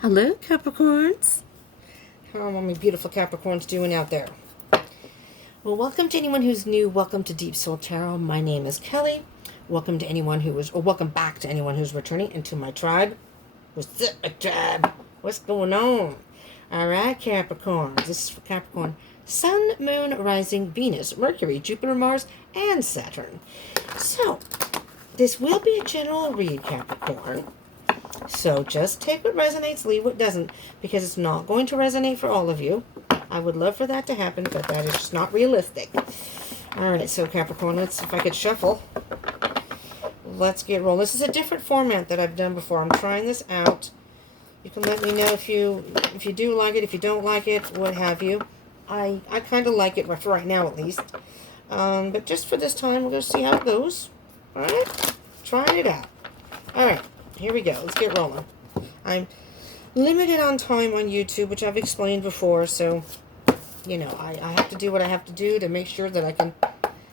Hello, Capricorns. How are all my beautiful Capricorns doing out there? Well, welcome to anyone who's new. Welcome to Deep Soul Tarot. My name is Kelly. Welcome to anyone who is, or welcome back to anyone who's returning into my tribe. What's up, my tribe? What's going on? All right, Capricorn. This is for Capricorn. Sun, Moon, Rising, Venus, Mercury, Jupiter, Mars, and Saturn. So, this will be a general read, Capricorn. So just take what resonates, leave what doesn't, because it's not going to resonate for all of you. I would love for that to happen, but that is just not realistic. All right, so Capricorn, let's, if I could shuffle. Let's get rolling. This is a different format that I've done before. I'm trying this out. You can let me know if you do like it, if you don't like it, what have you. I kind of like it for right now, at least. But just for this time, we're going to see how it goes. All right? Trying it out. All right. Here we go. Let's get rolling. I'm limited on time on YouTube, which I've explained before, so, you know, I have to do what I have to do to make sure that I can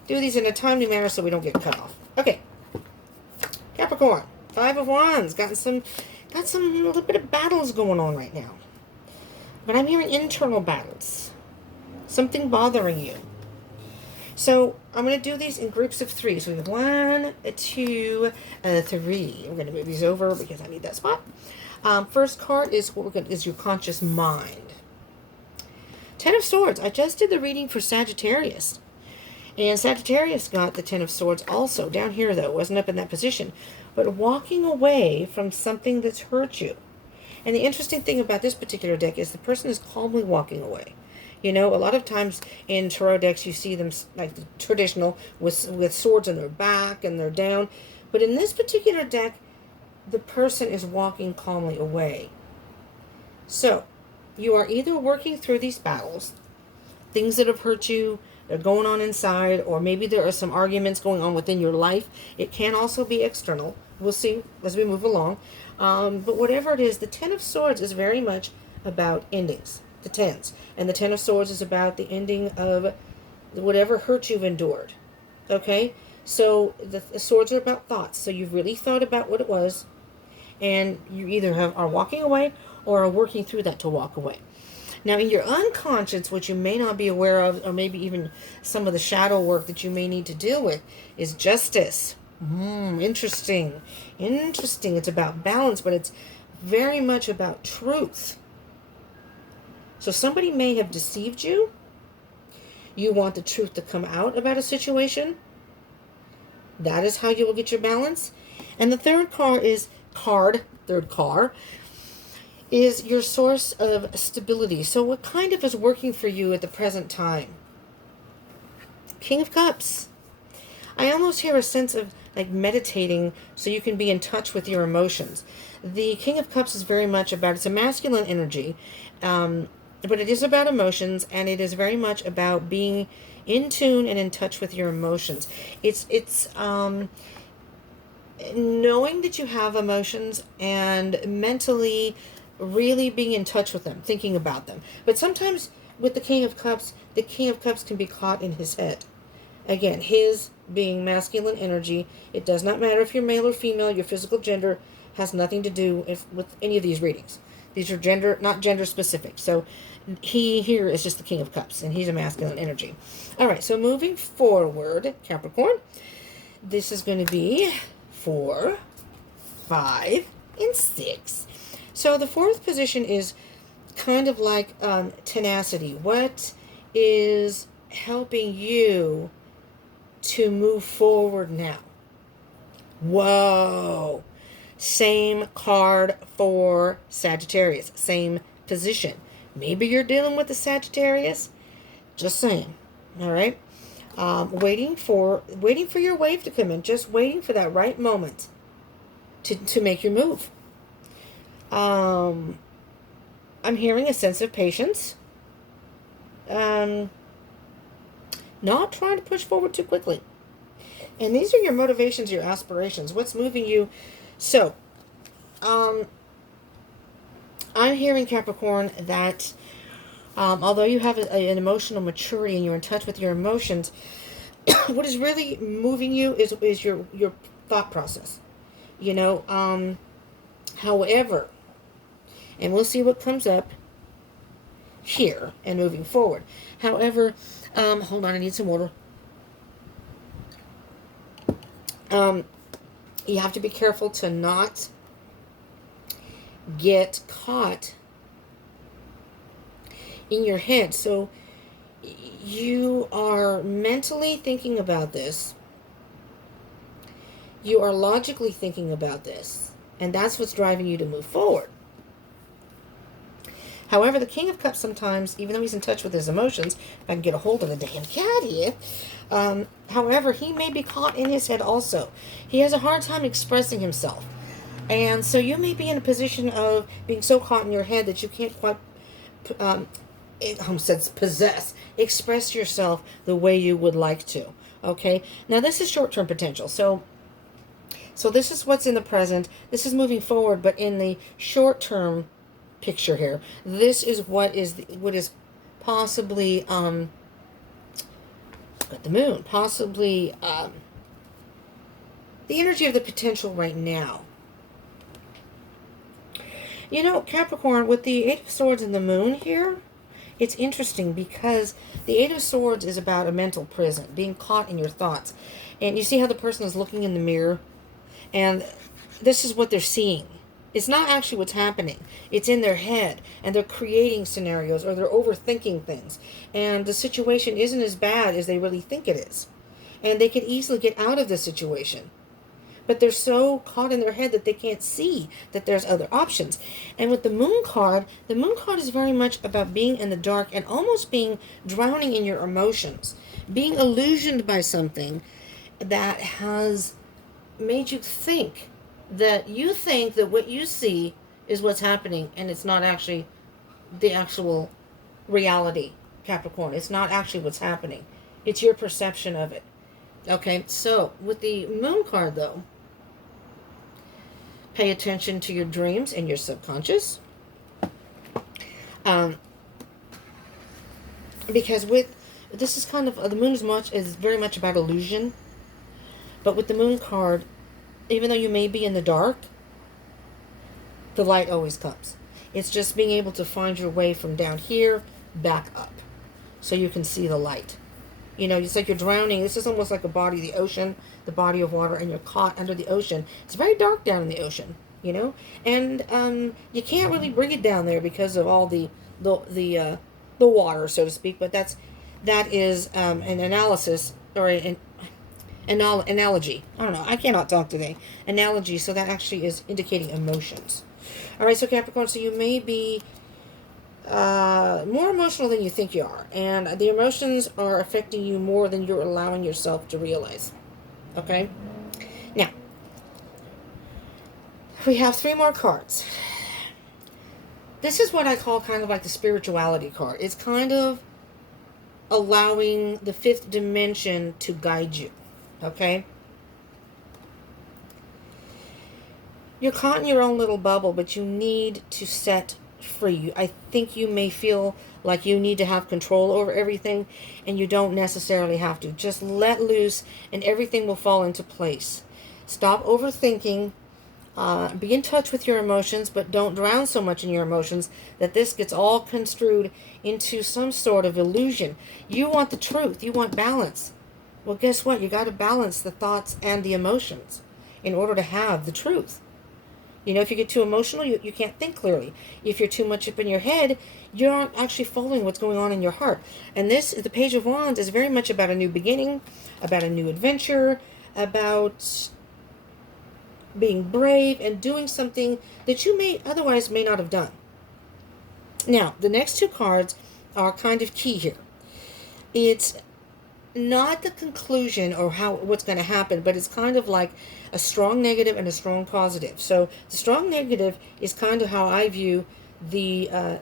do these in a timely manner so we don't get cut off. Okay. Capricorn, 5 of Wands. Got some little bit of battles going on right now. But I'm hearing internal battles. Something bothering you. So I'm going to do these in groups of 3. So we have 1, 2, 3. I'm going to move these over because I need that spot. First card is is your conscious mind. 10 of Swords. I just did the reading for Sagittarius. And Sagittarius got the 10 of Swords also. Down here, though. Wasn't up in that position. But walking away from something that's hurt you. And the interesting thing about this particular deck is the person is calmly walking away. You know, a lot of times in tarot decks you see them like the traditional with swords on their back and they're down. But in this particular deck, the person is walking calmly away. So, you are either working through these battles, things that have hurt you, they're going on inside, or maybe there are some arguments going on within your life. It can also be external. We'll see as we move along. But whatever it is, the 10 of Swords is very much about endings. The 10s. And the 10 of Swords is about the ending of whatever hurt you've endured. Okay? So the swords are about thoughts. So you've really thought about what it was, and you either are walking away or are working through that to walk away. Now, in your unconscious, what you may not be aware of, or maybe even some of the shadow work that you may need to deal with, is justice. Interesting. Interesting. It's about balance, but it's very much about truth. So somebody may have deceived you. You want the truth to come out about a situation. That is how you will get your balance. And the third card is is your source of stability. So what kind of is working for you at the present time? King of Cups. I almost hear a sense of like meditating so you can be in touch with your emotions. The King of Cups is very much about, it's a masculine energy. But it is about emotions, and it is very much about being in tune and in touch with your emotions. It's knowing that you have emotions and mentally really being in touch with them, thinking about them. But sometimes with the King of Cups can be caught in his head. Again, his being masculine energy. It does not matter if you're male or female. Your physical gender has nothing to do with any of these readings. These are not gender specific. So he here is just the King of Cups, and he's a masculine energy. All right, so moving forward, Capricorn, this is going to be 4, 5, and 6. So the 4th position is kind of like tenacity. What is helping you to move forward now? Whoa. Same card for Sagittarius. Same position. Maybe you're dealing with the Sagittarius. Just saying. All right. Waiting for your wave to come in. Just waiting for that right moment to make your move. I'm hearing a sense of patience. Not trying to push forward too quickly. And these are your motivations, your aspirations. What's moving you? So, I'm hearing, Capricorn, that although you have an emotional maturity and you're in touch with your emotions, what is really moving you is your thought process. You know, however, And we'll see what comes up here and moving forward. However, hold on, I need some water. You have to be careful to not get caught in your head. So you are mentally thinking about this. You are logically thinking about this. And that's what's driving you to move forward. However, the King of Cups sometimes, even though he's in touch with his emotions, if I can get a hold of the damn cat here, however, he may be caught in his head also. He has a hard time expressing himself. And so you may be in a position of being so caught in your head that you can't quite, express yourself the way you would like to. Okay? Now, this is short-term potential. So this is what's in the present. This is moving forward, but in the short-term picture here, this is what is possibly got the moon, possibly the energy of the potential right now. You know, Capricorn, with the Eight of Swords and the moon here, it's interesting because the Eight of Swords is about a mental prison, being caught in your thoughts. And you see how the person is looking in the mirror, and this is what they're seeing. It's not actually what's happening. It's in their head, and they're creating scenarios, or they're overthinking things. And the situation isn't as bad as they really think it is. And they could easily get out of the situation. But they're so caught in their head that they can't see that there's other options. And with the Moon card is very much about being in the dark and almost being drowning in your emotions. Being illusioned by something that has made you think that what you see is what's happening, and it's not actually the actual reality, Capricorn. It's not actually what's happening. It's your perception of it. Okay, so with the Moon card, though, pay attention to your dreams and your subconscious. Because this is kind of, the Moon is very much about illusion. But with the Moon card, even though you may be in the dark, the light always comes. It's just being able to find your way from down here back up so you can see the light. You know, it's like you're drowning. This is almost like a body, the ocean, the body of water, and you're caught under the ocean. It's very dark down in the ocean, you know? And you can't really bring it down there because of all the water, so to speak. But that is an analysis, or an analogy. I don't know. I cannot talk today. Analogy. So that actually is indicating emotions. All right. So Capricorn. So you may be more emotional than you think you are, and the emotions are affecting you more than you're allowing yourself to realize. Okay. Now we have 3 more cards. This is what I call kind of like the spirituality card. It's kind of allowing the 5th dimension to guide you. Okay? You're caught in your own little bubble, but you need to set free. I think you may feel like you need to have control over everything, and you don't necessarily have to. Just let loose, and everything will fall into place. Stop overthinking. Be in touch with your emotions, but don't drown so much in your emotions that this gets all construed into some sort of illusion. You want the truth. You want balance. Well, guess what? You got to balance the thoughts and the emotions in order to have the truth. You know, if you get too emotional, you can't think clearly. If you're too much up in your head, you aren't actually following what's going on in your heart. And the Page of Wands, is very much about a new beginning, about a new adventure, about being brave and doing something that you otherwise may not have done. Now, the next 2 cards are kind of key here. It's not the conclusion or what's going to happen, but it's kind of like a strong negative and a strong positive. So the strong negative is kind of how I view the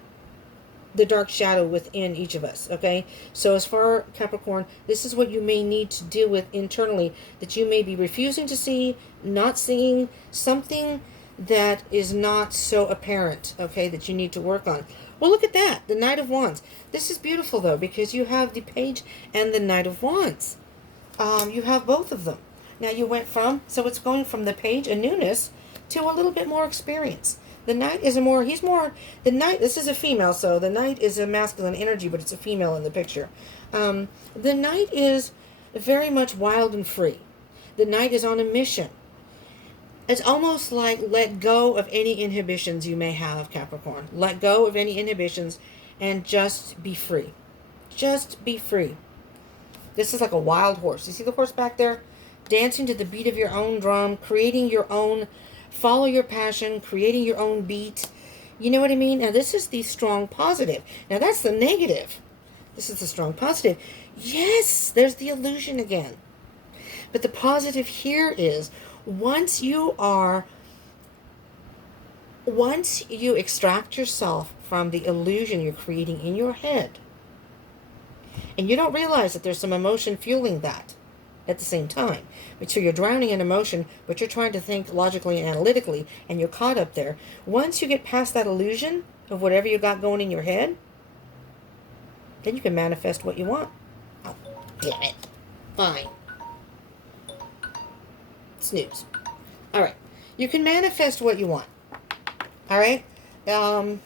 dark shadow within each of us. Okay, so as far Capricorn, this is what you may need to deal with internally, that you may be refusing to see, not seeing something that is not so apparent. Okay, that you need to work on. Well, look at that, the Knight of Wands. This is beautiful, though, because you have the Page and the Knight of Wands. You have both of them. Now, so it's going from the Page, a newness, to a little bit more experience. The Knight is the Knight, this is a female, so the Knight is a masculine energy, but it's a female in the picture. The Knight is very much wild and free. The Knight is on a mission. It's almost like let go of any inhibitions you may have, Capricorn. Let go of any inhibitions and just be free. Just be free. This is like a wild horse. You see the horse back there? Dancing to the beat of your own drum, creating your own, follow your passion, creating your own beat. You know what I mean? Now this is the strong positive. Now that's the negative. This is the strong positive. Yes, there's the illusion again. But the positive here is once you extract yourself from the illusion you're creating in your head, and you don't realize that there's some emotion fueling that at the same time. So you're drowning in emotion, but you're trying to think logically and analytically, and you're caught up there. Once you get past that illusion of whatever you got going in your head, then you can manifest what you want. Oh, damn it. Fine. Snooze. All right. You can manifest what you want. All right. I'm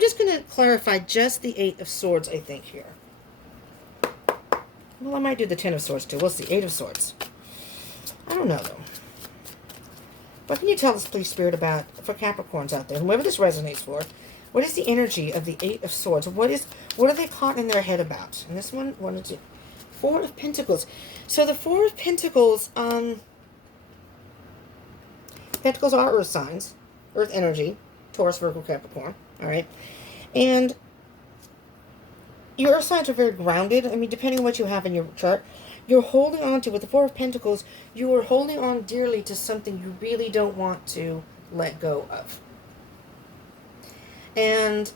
just going to clarify just the 8 of Swords, I think, here. Well, I might do the 10 of Swords, too. We'll see. 8 of Swords. I don't know, though. What can you tell us, please, Spirit, about, for Capricorns out there, whoever this resonates for, what is the energy of the 8 of Swords? What are they caught in their head about? And this one, 1 and 2. 4 of Pentacles. So the 4 of Pentacles, Pentacles are earth signs, earth energy, Taurus, Virgo, Capricorn, all right? And your earth signs are very grounded. I mean, depending on what you have in your chart, you're holding on to, with the 4 of Pentacles, you are holding on dearly to something you really don't want to let go of. And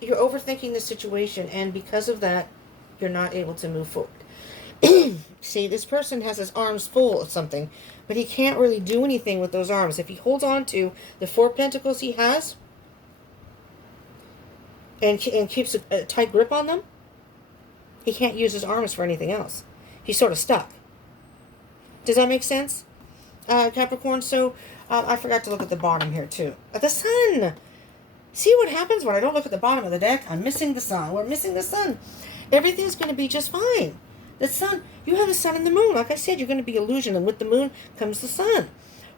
you're overthinking the situation, and because of that, you're not able to move forward. See, this person has his arms full of something, but he can't really do anything with those arms. If he holds on to the 4 of Pentacles he has, and keeps a tight grip on them, he can't use his arms for anything else. He's sort of stuck. Does that make sense, Capricorn? So, I forgot to look at the bottom here, too. The Sun! See what happens when I don't look at the bottom of the deck? I'm missing the Sun. We're missing the Sun. Everything's going to be just fine. The Sun, you have the Sun and the Moon. Like I said, you're going to be illusioned, and with the Moon comes the Sun.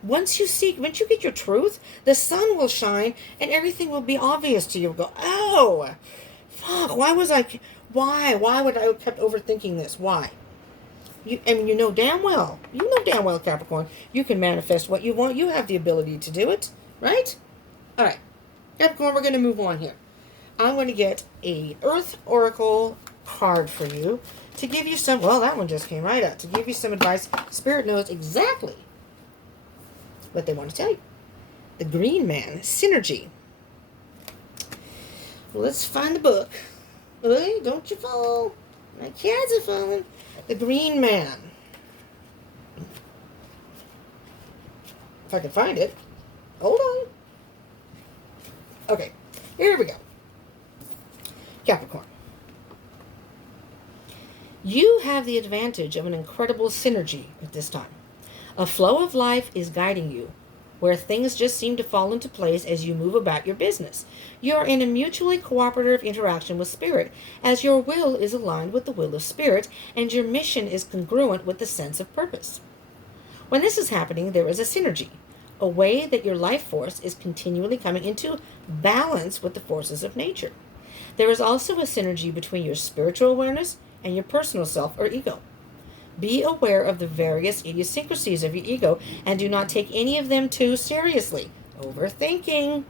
Once you get your truth, the Sun will shine, and everything will be obvious to you. You'll go, oh, fuck, why would I have kept overthinking this? Why? You know damn well, Capricorn, you can manifest what you want. You have the ability to do it, right? All right, Capricorn, we're going to move on here. I'm going to get a Earth Oracle card for you to give you some, well, that one just came right out, to give you some advice. Spirit knows exactly what they want to tell you. The Green Man, Synergy. Well, let's find the book. Hey, don't you fall. My cats are falling. The Green Man. If I can find it. Hold on. Okay, here we go. Capricorn. You have the advantage of an incredible synergy at this time. A flow of life is guiding you, where things just seem to fall into place as you move about your business. You're in a mutually cooperative interaction with Spirit, as your will is aligned with the will of Spirit, and your mission is congruent with the sense of purpose. When this is happening, there is a synergy, a way that your life force is continually coming into balance with the forces of nature. There is also a synergy between your spiritual awareness and your personal self or ego. Be aware of the various idiosyncrasies of your ego and do not take any of them too seriously. Overthinking.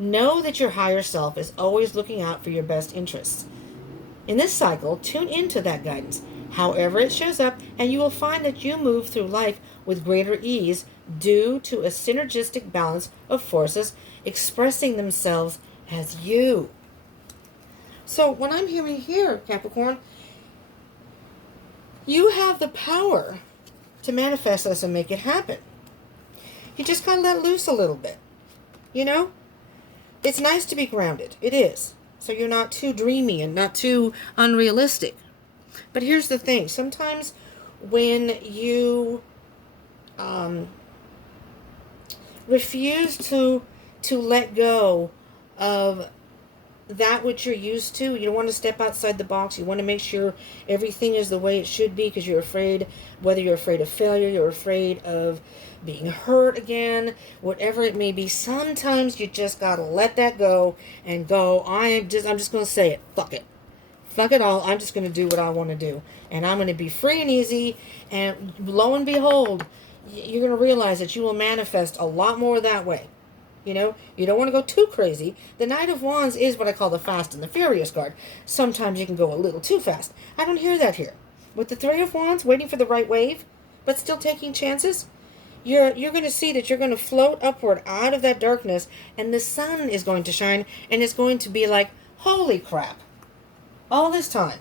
Know that your higher self is always looking out for your best interests. In this cycle, tune into that guidance, however it shows up, and you will find that you move through life with greater ease due to a synergistic balance of forces expressing themselves as you. So what I'm hearing here, Capricorn, you have the power to manifest this and make it happen. You just gotta let loose a little bit. You know? It's nice to be grounded. It is. So you're not too dreamy and not too unrealistic. But here's the thing. Sometimes when you refuse to to let go of that which you're used to. You don't want to step outside the box. You want to make sure everything is the way it should be, because you're afraid, whether you're afraid of failure, you're afraid of being hurt again, whatever it may be. Sometimes you just got to let that go and go, I'm just going to say it. Fuck it. Fuck it all. I'm just going to do what I want to do. And I'm going to be free and easy. And lo and behold, you're going to realize that you will manifest a lot more that way. You know, you don't want to go too crazy. The Knight of Wands is what I call the Fast and the Furious card. Sometimes you can go a little too fast. I don't hear that here. With the Three of Wands, waiting for the right wave, but still taking chances, you're going to see that you're going to float upward out of that darkness, and the sun is going to shine, and it's going to be like, holy crap. All this time,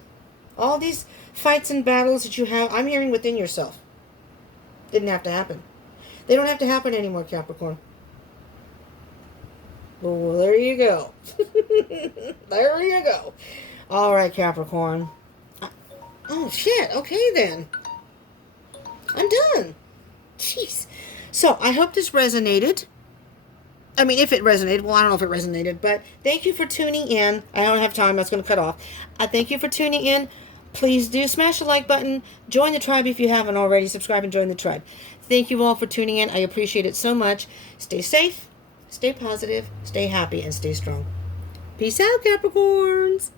all these fights and battles that you have, I'm hearing within yourself, didn't have to happen. They don't have to happen anymore, Capricorn. Well, there you go. There you go. All right, Capricorn. Oh, shit. Okay, then. I'm done. Jeez. So, I hope this resonated. I mean, if it resonated. Well, I don't know if it resonated. But thank you for tuning in. I don't have time. That's going to cut off. Thank you for tuning in. Please do smash the like button. Join the tribe if you haven't already. Subscribe and join the tribe. Thank you all for tuning in. I appreciate it so much. Stay safe. Stay positive, stay happy, and stay strong. Peace out, Capricorns.